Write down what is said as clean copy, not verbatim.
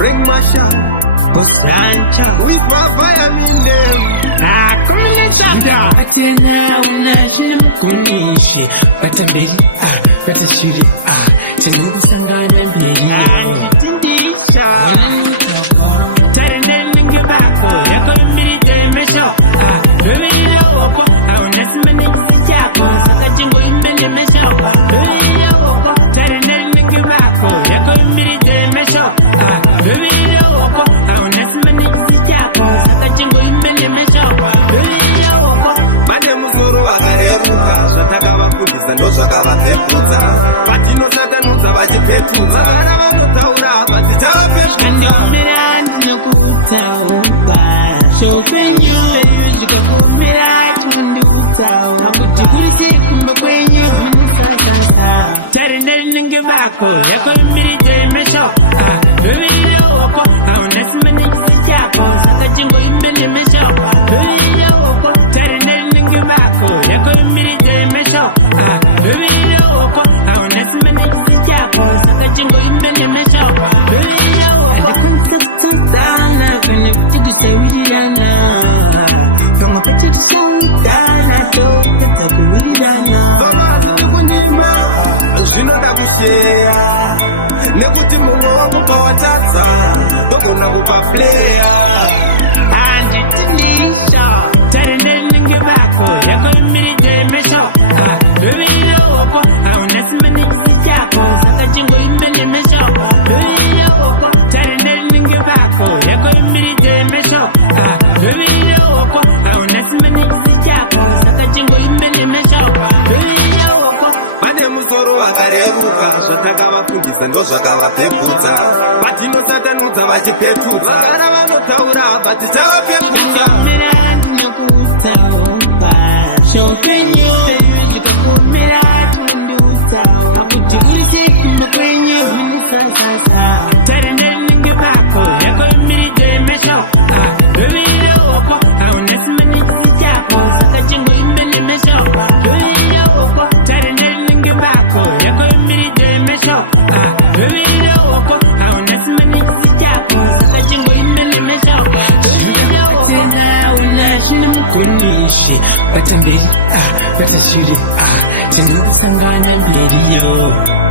Ring Masha, Osancha, with Papa Eminem. Akumilesha, Atena, Unashim Kunishi, Batambi, Batashiri, Tenubu Sangana, Tindisha, Taren and Gabako, Yakomi, Mesho, Rivia, our Nesman, Jaco, Sakajingo, Mesho, Rivia, Taren and Gabako, Yakomi, Mesho, Rivia, our Nesman, Jaco, Sakajingo, Mesho, Rivia, Madam Muzuru, Agaremuka, Satagawa Kudis, and also Gavatepuza, Patino Satanuza, Vajipetuza, Taura, but the Javapesh and your man, no good town. So when you go for me, I turn the town. I'm going to take when you Taren and give back. You're going to meet the Mesho. How next minute is Jaco, Sakajingo in the Mesho. Taren and give back. You're going to meet the Mesho. How next minute is Jaco, Sakajingo in the Mesho. Nekuti mungu pawatata Tokuna kupa player Anjitinisha Tarenenge bako Yako imide mesho Ruvia woko Aunesmeni sijako Sakajingo imene mesho Ruvia woko Tarenenge bako Yako imide mesho Ruvia woko Aunesmeni sijako Sakajingo imene mesho Ruvia woko Mane muzoro wakareruka Zvataka vafungisa ndo zvakavapepudza Patino satanudza vachipepudza Vagara vanotaura vatichavapepusa Batambiri, Batashiri, Tenubu Sangana, Video.